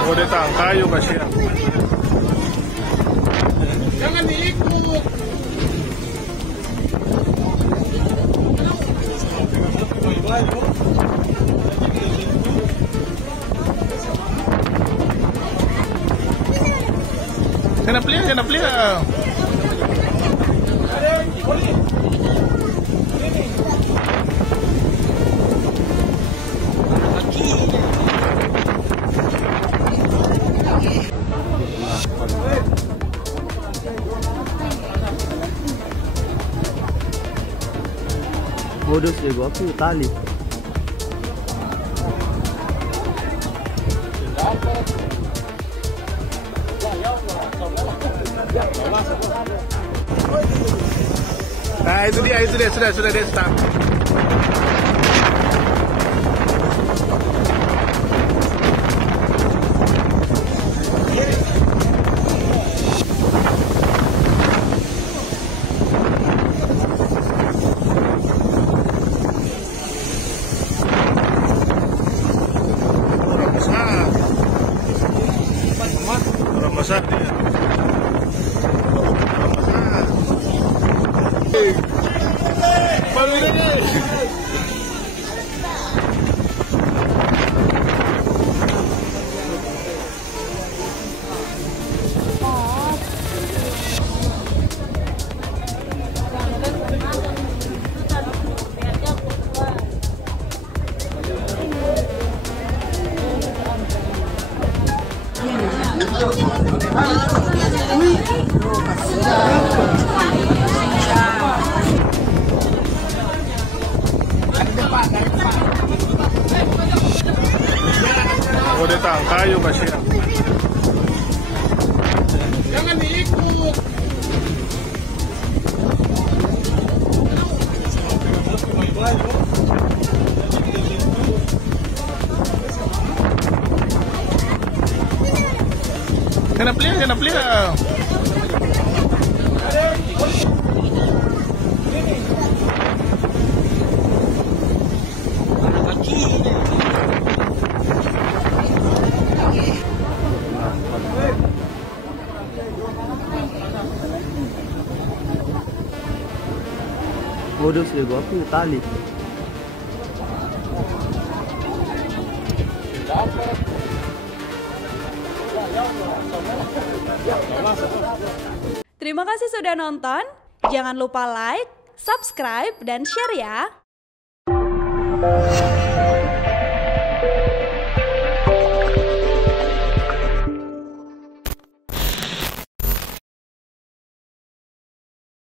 Aku datang kayu kasihan. Jangan diikut. Jangan pelihara. Modus ego aku tali. Nah itu dia sudah dia start. Orang besar dia. Baru ini. Aku datang kayu kasihan. Jangan diikut. Jangan pelihara. Modus ego aku tali. Terima kasih sudah nonton. Jangan lupa like, subscribe, dan share ya.